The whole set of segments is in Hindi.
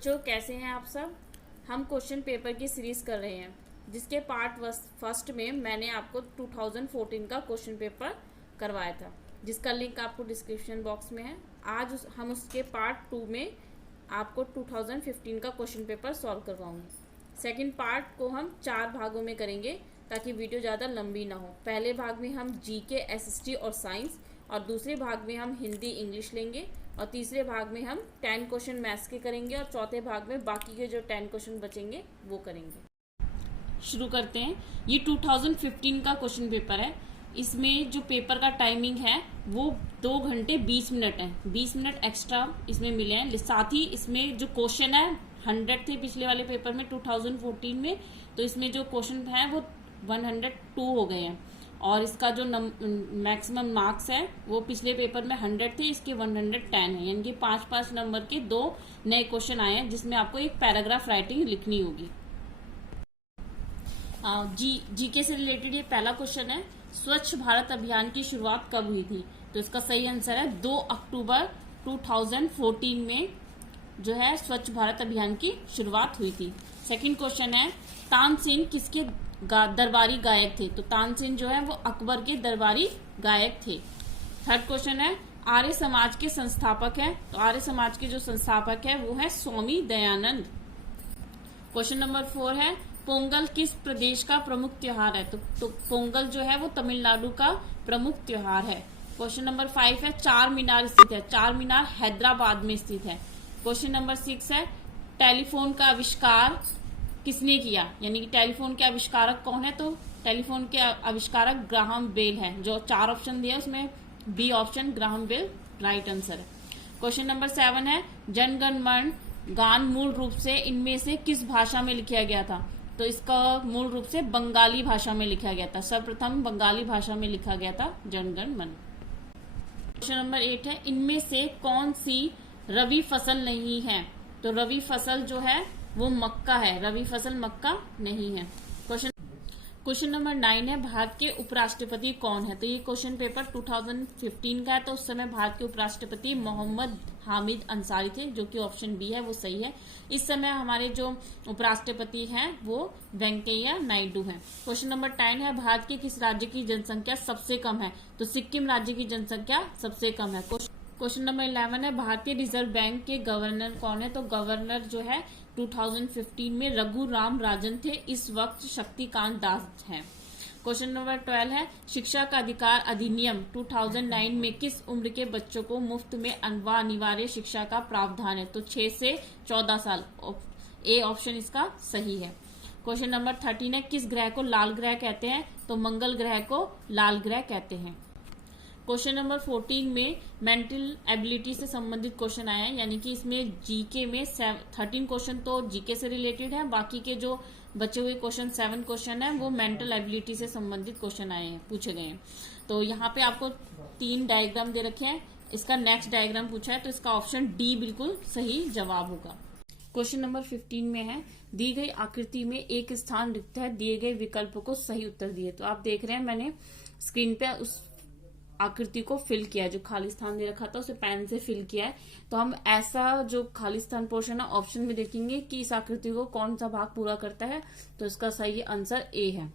बच्चों, कैसे हैं आप सब। हम क्वेश्चन पेपर की सीरीज़ कर रहे हैं, जिसके पार्ट फर्स्ट में मैंने आपको 2014 का क्वेश्चन पेपर करवाया था, जिसका लिंक आपको डिस्क्रिप्शन बॉक्स में है। आज हम उसके पार्ट 2 में आपको 2015 का क्वेश्चन पेपर सॉल्व करवाऊंगी। सेकंड पार्ट को हम 4 भागों में करेंगे ताकि वीडियो ज़्यादा लंबी ना हो। पहले भाग में हम जीके, एसएसटी और साइंस, और दूसरे भाग में हम हिंदी, इंग्लिश लेंगे, और तीसरे भाग में हम 10 क्वेश्चन मैथ्स के करेंगे, और चौथे भाग में बाकी के जो 10 क्वेश्चन बचेंगे वो करेंगे। शुरू करते हैं। ये 2015 का क्वेश्चन पेपर है। इसमें जो पेपर का टाइमिंग है वो 2 घंटे 20 मिनट है। 20 मिनट एक्स्ट्रा इसमें मिले हैं। साथ ही इसमें जो क्वेश्चन है 100 थे पिछले वाले पेपर में 2014 में, तो इसमें जो क्वेश्चन है वो 102 हो गए हैं। और इसका जो मैक्सिमम मार्क्स है वो पिछले पेपर में 100 थे, इसके 110 है। यानी कि 5-5 नंबर के 2 नए क्वेश्चन आए हैं, जिसमें आपको एक पैराग्राफ राइटिंग लिखनी होगी। जीके से रिलेटेड ये पहला क्वेश्चन है। स्वच्छ भारत अभियान की शुरुआत कब हुई थी? तो इसका सही आंसर है 2 अक्टूबर 2014 में जो है स्वच्छ भारत अभियान की शुरुआत हुई थी। सेकंड क्वेश्चन है, तानसेन किसके दरबारी गायक थे? तो तानसेन जो है वो अकबर के दरबारी गायक थे। थर्ड क्वेश्चन है, आर्य समाज के संस्थापक हैं? तो आर्य समाज के जो संस्थापक है वो है स्वामी दयानंद। क्वेश्चन नंबर 4 है, पोंगल किस प्रदेश का प्रमुख त्योहार है? तो पोंगल जो है वो तमिलनाडु का प्रमुख त्योहार है। क्वेश्चन नंबर 5 है, चार मीनार स्थित है? चार मीनार हैदराबाद में स्थित है। क्वेश्चन नंबर 6 है, टेलीफोन का आविष्कार किसने किया? यानी कि टेलीफोन के आविष्कारक कौन है? तो टेलीफोन के आविष्कारक ग्राहम बेल है। जो 4 ऑप्शन दिया उसमें B option Graham Bell right answer है। क्वेश्चन नंबर 7 है, जन गण मन गान मूल रूप से इनमें से किस भाषा में लिखा गया था? तो इसका मूल रूप से बंगाली भाषा में लिखा गया था। सर्वप्रथम बंगाली भाषा में लिखा गया था जन गण मन। क्वेश्चन नंबर 8 है, इनमें से कौन सी रबी फसल नहीं है? तो रबी फसल जो है वो मक्का है। रबी फसल मक्का नहीं है। क्वेश्चन नंबर 9 है, भारत के उपराष्ट्रपति कौन है? तो ये क्वेश्चन पेपर 2015 का है। तो उस समय भारत के उपराष्ट्रपति मोहम्मद हामिद अंसारी थे, जो कि ऑप्शन बी है वो सही है। इस समय हमारे जो उपराष्ट्रपति हैं वो वेंकैया नायडू हैं। क्वेश्चन नंबर 10 है, भारत के किस राज्य की जनसंख्या सबसे कम है? तो सिक्किम राज्य की जनसंख्या सबसे कम है। क्वेश्चन नंबर 11 है, भारतीय रिजर्व बैंक के गवर्नर कौन है? तो गवर्नर जो है 2015 में रघु राम राजन थे। इस वक्त शक्तिकांत दास हैं। क्वेश्चन नंबर 12 है, शिक्षा का अधिकार अधिनियम 2009 में किस उम्र के बच्चों को मुफ्त में अनिवार्य शिक्षा का प्रावधान है? तो 6 से 14 साल। ए ऑप्शन इसका सही है। क्वेश्चन नंबर 13 है, किस ग्रह को लाल ग्रह कहते हैं? तो मंगल ग्रह को लाल ग्रह कहते हैं। क्वेश्चन नंबर 14 में मेंटल एबिलिटी से संबंधित क्वेश्चन आया है। यानी कि इसमें जीके में 13 क्वेश्चन तो जीके से रिलेटेड है, बाकी के जो बचे हुए क्वेश्चन 7 क्वेश्चन है वो मेंटल एबिलिटी से संबंधित क्वेश्चन आए हैं, पूछे गए हैं। तो यहाँ पे आपको 3 डायग्राम दे रखे हैं। इसका नेक्स्ट डायग्राम पूछा है, तो इसका ऑप्शन डी बिल्कुल सही जवाब होगा। क्वेश्चन नंबर 15 में है, दी गई आकृति में एक स्थान रिक्त है, दिए गए विकल्प को सही उत्तर दिए। तो आप देख रहे हैं मैंने स्क्रीन पे उस आकृति को फिल किया है, जो खाली स्थान दे रखा था उसे पेन से फिल किया है। तो हम ऐसा जो खाली स्थान पोर्शन है ऑप्शन में देखेंगे कि इस आकृति को कौन सा भाग पूरा करता है। तो इसका सही आंसर ए है।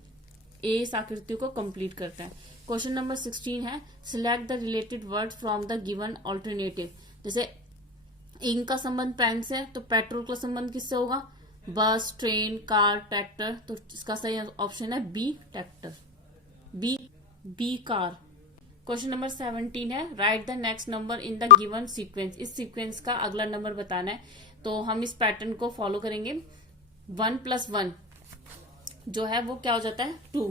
ए इस आकृति को कंप्लीट करता है। क्वेश्चन नंबर 16 है, select the related word from the given alternative. जैसे इंक का संबंध पेन से है, तो पेट्रोल का संबंध किससे होगा? बस, ट्रेन, कार, ट्रैक्टर। तो इसका सही ऑप्शन है B tractor, B car. Question number 17 है, right the next number in the given sequence. इस सीक्वेंस का अगला नंबर बताना है। तो हम इस पैटर्न को फॉलो करेंगे। 1 + 1 जो है वो क्या हो जाता है? 2।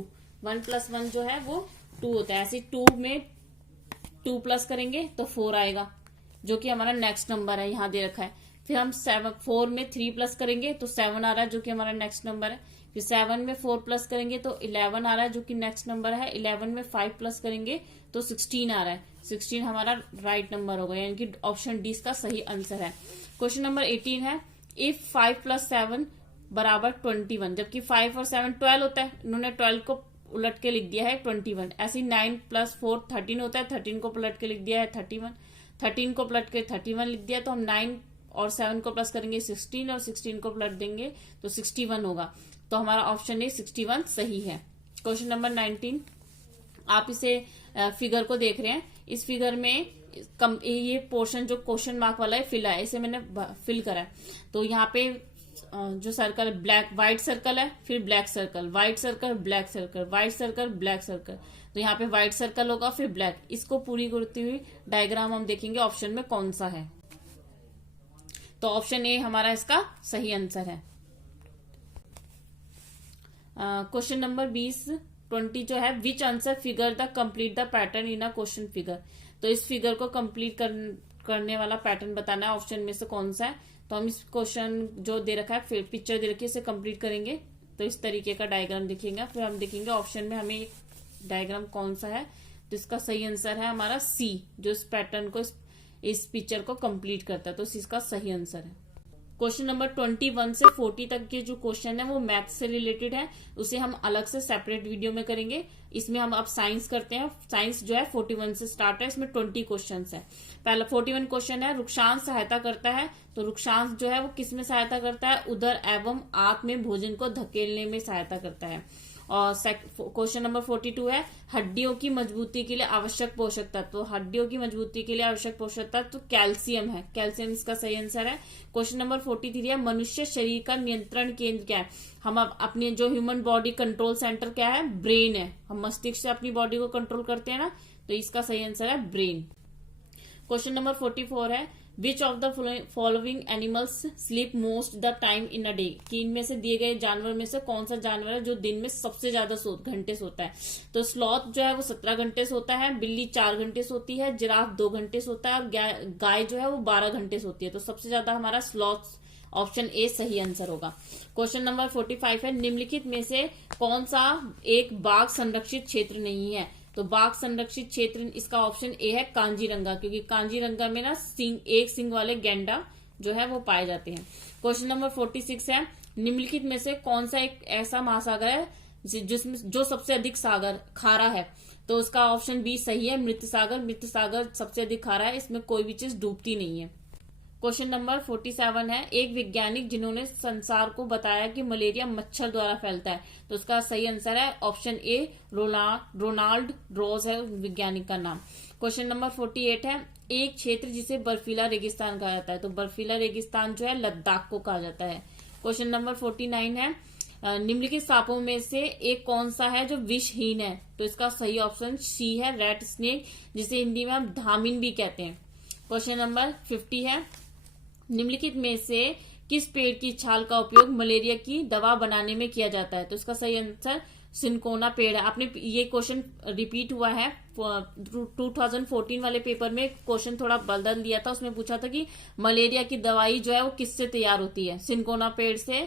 1 + 1 जो है वो 2 होता है। ऐसे 2 में 2 प्लस करेंगे तो 4 आएगा, जो कि हमारा नेक्स्ट नंबर है, यहाँ दे रखा है। फिर हम 4 में 3 प्लस करेंगे तो 7 आ रहा है, जो कि हमारा नेक्स्ट नंबर है। फिर 7 में 4 प्लस करेंगे तो 11 आ रहा है, जो कि नेक्स्ट नंबर है। 11 में 5 प्लस करेंगे तो 16 आ रहा है। 16 हमारा राइट नंबर होगा, यानी कि ऑप्शन डी इसका सही आंसर है। क्वेश्चन नंबर 18 है, इफ 5 + 7 = 21, जबकि 5 और 7 12 होता है। इन्होंने 12 को उलट के लिख दिया है 21। ऐसे 9 + 4 13 होता है। 13 को पलट के लिख दिया है 31। 13 को पलट के 31 लिख दिया। तो हम 9 और 7 को प्लस करेंगे 16 और 16 को प्लस देंगे तो 61 होगा। तो हमारा ऑप्शन ए 61 सही है। क्वेश्चन नंबर 19, आप इसे फिगर को देख रहे हैं। इस फिगर में ये पोर्शन जो क्वेश्चन मार्क वाला है फिल है, इसे मैंने फिल करा है। तो यहाँ पे जो सर्कल ब्लैक व्हाइट सर्कल है, फिर black circle, white circle, black circle, white circle, black circle. तो यहाँ पे व्हाइट सर्कल होगा फिर ब्लैक। इसको पूरी करती हुई डायग्राम हम देखेंगे ऑप्शन में कौन सा है। तो ऑप्शन ए हमारा इसका सही आंसर है। क्वेश्चन नंबर 20 जो है, विच answer figure the complete the pattern in a question figure. तो इस फिगर को कंप्लीट करने वाला पैटर्न बताना है, ऑप्शन में से कौन सा है। तो हम इस क्वेश्चन जो दे रखा है, फिर पिक्चर दे रखी है, इसे कंप्लीट करेंगे तो इस तरीके का डायग्राम दिखेगा। फिर हम देखेंगे ऑप्शन में हमें डायग्राम कौन सा है। तो इसका सही आंसर है हमारा सी, जो इस पैटर्न को इस पिक्चर को कंप्लीट करता है। तो इसका सही आंसर है। क्वेश्चन नंबर 21 से 40 तक के जो क्वेश्चन है वो मैथ से रिलेटेड है, उसे हम अलग से सेपरेट वीडियो में करेंगे। इसमें हम अब साइंस करते हैं। साइंस जो है 41 से स्टार्ट है, इसमें 20 क्वेश्चन है। पहला 41 क्वेश्चन है, रुक्षांश सहायता करता है। तो रुक्षांश जो है वो किस में सहायता करता है, उदर एवं आंत में भोजन को धकेलने में सहायता करता है। और क्वेश्चन नंबर 42 है, हड्डियों की मजबूती के लिए आवश्यक पोषक तत्व। तो हड्डियों की मजबूती के लिए आवश्यक पोषक तत्व तो कैल्शियम है, कैल्शियम इसका सही आंसर है। क्वेश्चन नंबर 43 है, मनुष्य शरीर का नियंत्रण केंद्र क्या है। हम अब अपने जो ह्यूमन बॉडी कंट्रोल सेंटर क्या है, ब्रेन है। हम मस्तिष्क से अपनी बॉडी को कंट्रोल करते हैं ना, तो इसका सही आंसर है ब्रेन। क्वेश्चन नंबर 44 है, which of the following animals sleep most the time in a day. कि इनमें से दिए गए जानवर में से कौन सा जानवर है जो दिन में सबसे ज्यादा घंटे सोता है। तो स्लॉथ जो है वो 17 घंटे सोता है, बिल्ली 4 घंटे सोती है, जिराफ 2 घंटे सोता है और गाय जो है वो 12 घंटे सोती है। तो सबसे ज्यादा हमारा स्लॉथ, ऑप्शन ए सही आंसर होगा। क्वेश्चन नंबर 45 है, निम्नलिखित में से कौन सा एक बाघ संरक्षित क्षेत्र नहीं है। तो बाघ संरक्षित क्षेत्र, इसका ऑप्शन ए है कांजीरंगा, क्योंकि कांजीरंगा में ना एक सिंग वाले गैंडा जो है वो पाए जाते हैं। क्वेश्चन नंबर 46 है, निम्नलिखित में से कौन सा एक ऐसा महासागर है जिसमें जो सबसे अधिक सागर खारा है। तो उसका ऑप्शन बी सही है, मृत सागर। मृत सागर सबसे अधिक खारा है, इसमें कोई भी चीज डूबती नहीं है। क्वेश्चन नंबर 47 है, एक वैज्ञानिक जिन्होंने संसार को बताया कि मलेरिया मच्छर द्वारा फैलता है। तो उसका सही आंसर है ऑप्शन ए रोनाल्ड रोज है वैज्ञानिक का नाम। क्वेश्चन नंबर 48 है, एक क्षेत्र जिसे बर्फीला रेगिस्तान कहा जाता है। तो बर्फीला रेगिस्तान जो है लद्दाख को कहा जाता है। क्वेश्चन नंबर 49 है, निम्नलिखित सांपों में से एक कौन सा है जो विषहीन है। तो इसका सही ऑप्शन सी है, रेड स्नेक, जिसे हिंदी में हम धामिन भी कहते हैं। क्वेश्चन नंबर 50 है, निम्नलिखित में से किस पेड़ की छाल का उपयोग मलेरिया की दवा बनाने में किया जाता है। तो इसका सही आंसर सिनकोना पेड़ है। आपने ये क्वेश्चन रिपीट हुआ है 2014 वाले पेपर में, क्वेश्चन थोड़ा बदल दिया था। उसमें पूछा था कि मलेरिया की दवाई जो है वो किससे तैयार होती है, सिनकोना पेड़ से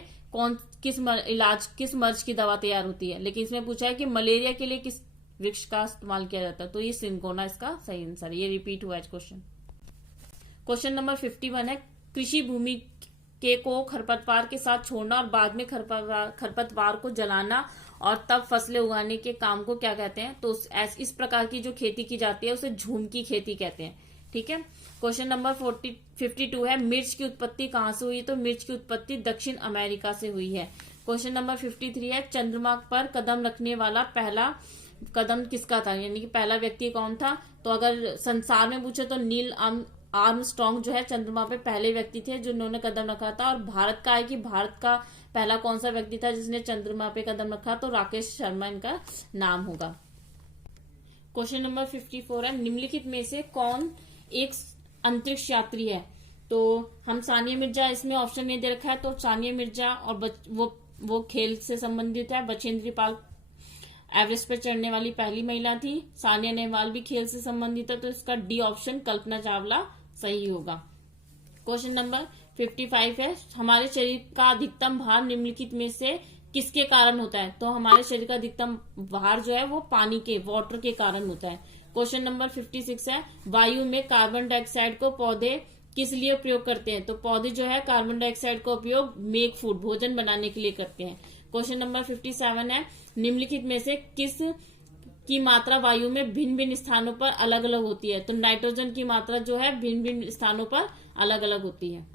किस मर्ज की दवा तैयार होती है। लेकिन इसमें पूछा है कि मलेरिया के लिए किस वृक्ष का इस्तेमाल किया जाता है। तो ये सिनकोना इसका सही आंसर है, ये रिपीट हुआ है क्वेश्चन। क्वेश्चन नंबर 51 है, कृषि भूमि को खरपतवार के साथ छोड़ना और बाद में खरपतवार को जलाना और तब फसलें उगाने के काम को क्या कहते हैं। तो इस प्रकार की जो खेती की जाती है उसे झूम की खेती कहते हैं। ठीक है। क्वेश्चन नंबर 52 है, मिर्च की उत्पत्ति कहां से हुई। तो मिर्च की उत्पत्ति दक्षिण अमेरिका से हुई है। क्वेश्चन नंबर 53 है, चंद्रमा पर कदम रखने वाला पहला कदम किसका था, यानी कि पहला व्यक्ति कौन था। तो अगर संसार में पूछे तो नील आर्मस्ट्रॉन्ग जो है चंद्रमा पे पहले व्यक्ति थे जिन्होंने कदम रखा था। और भारत का है कि भारत का पहला कौन सा व्यक्ति था जिसने चंद्रमा पे कदम रखा, तो राकेश शर्मा इनका नाम होगा। क्वेश्चन नंबर 54 है, निम्नलिखित में से कौन एक अंतरिक्ष यात्री है। तो हम सानिया मिर्जा, इसमें ऑप्शन में दे रखा है। तो सानिया मिर्जा और वो खेल से संबंधित है। बछेंद्री पाल एवरेस्ट पर चढ़ने वाली पहली महिला थी। सानिया नेहवाल भी खेल से संबंधित है। तो इसका डी ऑप्शन कल्पना चावला सही होगा। क्वेश्चन नंबर 55 है, हमारे शरीर का अधिकतम भार निम्नलिखित में से किसके कारण होता है। तो हमारे शरीर का अधिकतम भार जो है वो पानी के, वाटर के कारण होता है। क्वेश्चन नंबर 56 है, वायु में कार्बन डाइऑक्साइड को पौधे किस लिए प्रयोग करते हैं। तो पौधे जो है कार्बन डाइऑक्साइड का उपयोग मेक फूड, भोजन बनाने के लिए करते हैं। क्वेश्चन नंबर 57 है, निम्नलिखित में से किस की मात्रा वायु में भिन्न भिन्न स्थानों पर अलग अलग होती है। तो नाइट्रोजन की मात्रा जो है भिन्न भिन्न स्थानों पर अलग अलग होती है।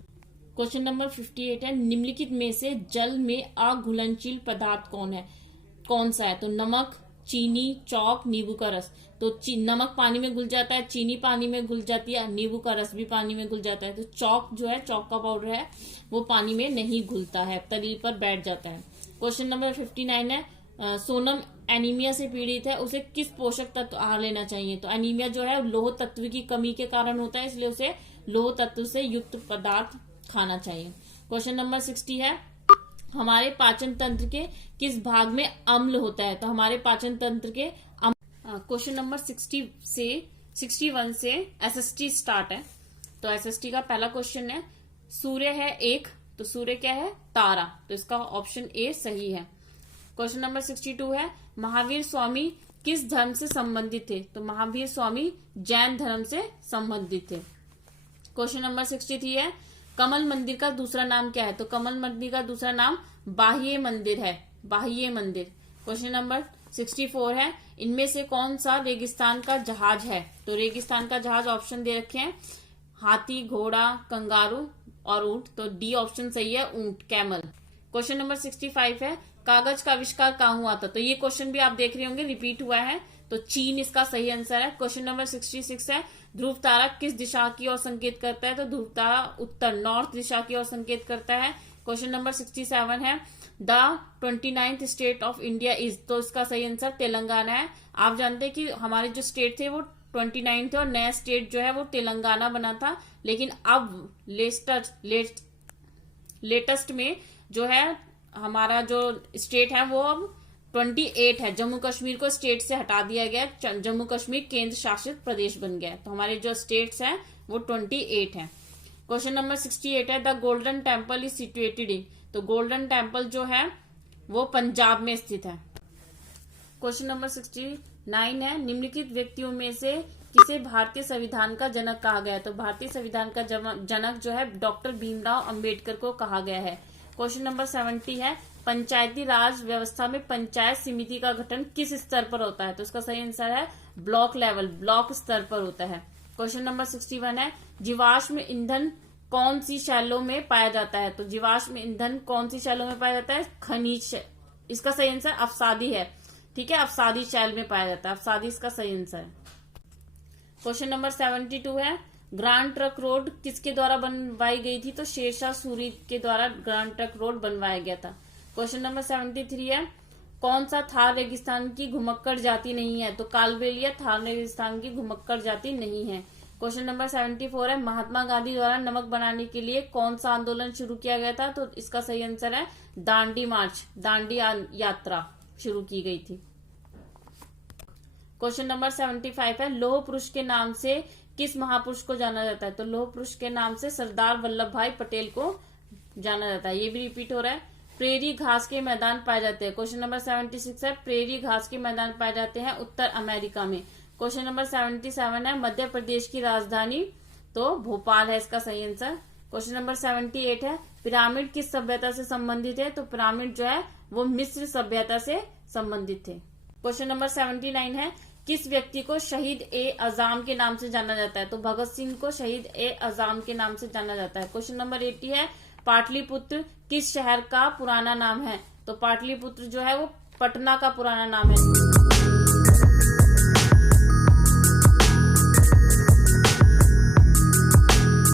क्वेश्चन नंबर 58 है, निम्नलिखित में से जल में अघुलनशील पदार्थ कौन सा है? तो नमक, चीनी, चौक, नींबू का रस। तो नमक पानी में घुल जाता है, चीनी पानी में घुल जाती है, नींबू का रस भी पानी में घुल जाता है। तो चौक जो है, चौक का पाउडर है, वो पानी में नहीं घुलता है, तली पर बैठ जाता है। क्वेश्चन नंबर 59 है, सोनम एनीमिया से पीड़ित है, उसे किस पोषक तत्व आहार लेना चाहिए? तो एनीमिया जो है लौह तत्व की कमी के कारण होता है, इसलिए उसे लौह तत्व से युक्त पदार्थ खाना चाहिए। क्वेश्चन नंबर 60 है, हमारे पाचन तंत्र के किस भाग में अम्ल होता है? तो हमारे पाचन तंत्र के क्वेश्चन नंबर 60 से 61 से एसएसटी स्टार्ट है। तो एसएसटी का पहला क्वेश्चन है, सूर्य है एक, तो सूर्य क्या है? तारा। तो इसका ऑप्शन ए सही है। क्वेश्चन नंबर 62 है, महावीर स्वामी किस धर्म से संबंधित थे? तो महावीर स्वामी जैन धर्म से संबंधित थे। क्वेश्चन नंबर 63 है, कमल मंदिर का दूसरा नाम क्या है? तो कमल मंदिर का दूसरा नाम बाह्य मंदिर है, बाह्य मंदिर। क्वेश्चन नंबर 64 है, इनमें से कौन सा रेगिस्तान का जहाज है? तो रेगिस्तान का जहाज ऑप्शन दे रखे हैं, हाथी, घोड़ा, कंगारू और ऊंट। तो डी ऑप्शन सही है, ऊंट, कैमल। क्वेश्चन नंबर 65 है, कागज का आविष्कार कहाँ हुआ था? तो ये क्वेश्चन भी आप देख रहे होंगे, रिपीट हुआ है, तो चीन इसका सही आंसर है। क्वेश्चन नंबर 66 है, ध्रुव तारा किस दिशा की ओर संकेत करता है? तो ध्रुव तारा उत्तर, नॉर्थ दिशा की ओर संकेत करता है। क्वेश्चन नंबर 67 है, the 29th state of India is, तो इसका सही आंसर तेलंगाना है। आप जानते हैं कि हमारे जो स्टेट थे वो 29 थे और नया स्टेट जो है वो तेलंगाना बना था, लेकिन अब लेटेस्ट में जो है हमारा जो स्टेट है वो अब 28 है। जम्मू कश्मीर को स्टेट से हटा दिया गया, जम्मू कश्मीर केंद्र शासित प्रदेश बन गया। तो हमारे जो स्टेट्स हैं वो 28 है। क्वेश्चन नंबर 68 है, the golden temple is situated in, तो गोल्डन टेम्पल जो है वो पंजाब में स्थित है। क्वेश्चन नंबर 69 है, निम्नलिखित व्यक्तियों में से किसे भारतीय संविधान का जनक कहा गया है? तो भारतीय संविधान का जनक जो है डॉक्टर भीमराव अंबेडकर को कहा गया है। क्वेश्चन नंबर 70 है, पंचायती राज व्यवस्था में पंचायत समिति का गठन किस स्तर पर होता है? तो इसका सही आंसर है ब्लॉक लेवल, ब्लॉक स्तर पर होता है। क्वेश्चन नंबर 61 है, जीवाश्म ईंधन कौन सी शैलों में पाया जाता है? तो जीवाश्म ईंधन कौन सी शैलों में पाया जाता है? खनिज। इसका सही आंसर अवसादी है, ठीक है, अवसादी शैल में पाया जाता है, अवसादी इसका सही आंसर है। क्वेश्चन नंबर 72 है, ग्रांड ट्रक रोड किसके द्वारा बनवाई गई थी? तो शेरशाह सूरी के द्वारा ग्रांड ट्रक रोड बनवाया गया था। क्वेश्चन नंबर 73 है, कौन सा थार रेगिस्तान की घुमक्कड़ जाति नहीं है? तो कालबेलिया थार रेगिस्तान की घुमक्कड़ जाति नहीं है। क्वेश्चन नंबर 74 है, महात्मा गांधी द्वारा नमक बनाने के लिए कौन सा आंदोलन शुरू किया गया था? तो इसका सही आंसर है दांडी मार्च, दांडी यात्रा शुरू की गई थी। क्वेश्चन नंबर 75 है, लौह पुरुष के नाम से किस महापुरुष को जाना जाता है? तो लौह पुरुष के नाम से सरदार वल्लभ भाई पटेल को जाना जाता है। ये भी रिपीट हो रहा है। प्रेरी घास के मैदान पाए जाते हैं। क्वेश्चन नंबर 76 है, प्रेरी घास के मैदान पाए जाते हैं उत्तर अमेरिका में। क्वेश्चन नंबर 77 है, मध्य प्रदेश की राजधानी तो भोपाल है, इसका सही आंसर। क्वेश्चन नंबर 78 है, पिरामिड किस सभ्यता से संबंधित है? तो पिरामिड जो है वो मिस्र सभ्यता से संबंधित थे। क्वेश्चन नंबर 79 है, किस व्यक्ति को शहीद ए अजाम के नाम से जाना जाता है? तो भगत सिंह को शहीद ए अजाम के नाम से जाना जाता है। क्वेश्चन नंबर 80 है, पाटलिपुत्र किस शहर का पुराना नाम है? तो पाटलिपुत्र जो है वो पटना का पुराना नाम है।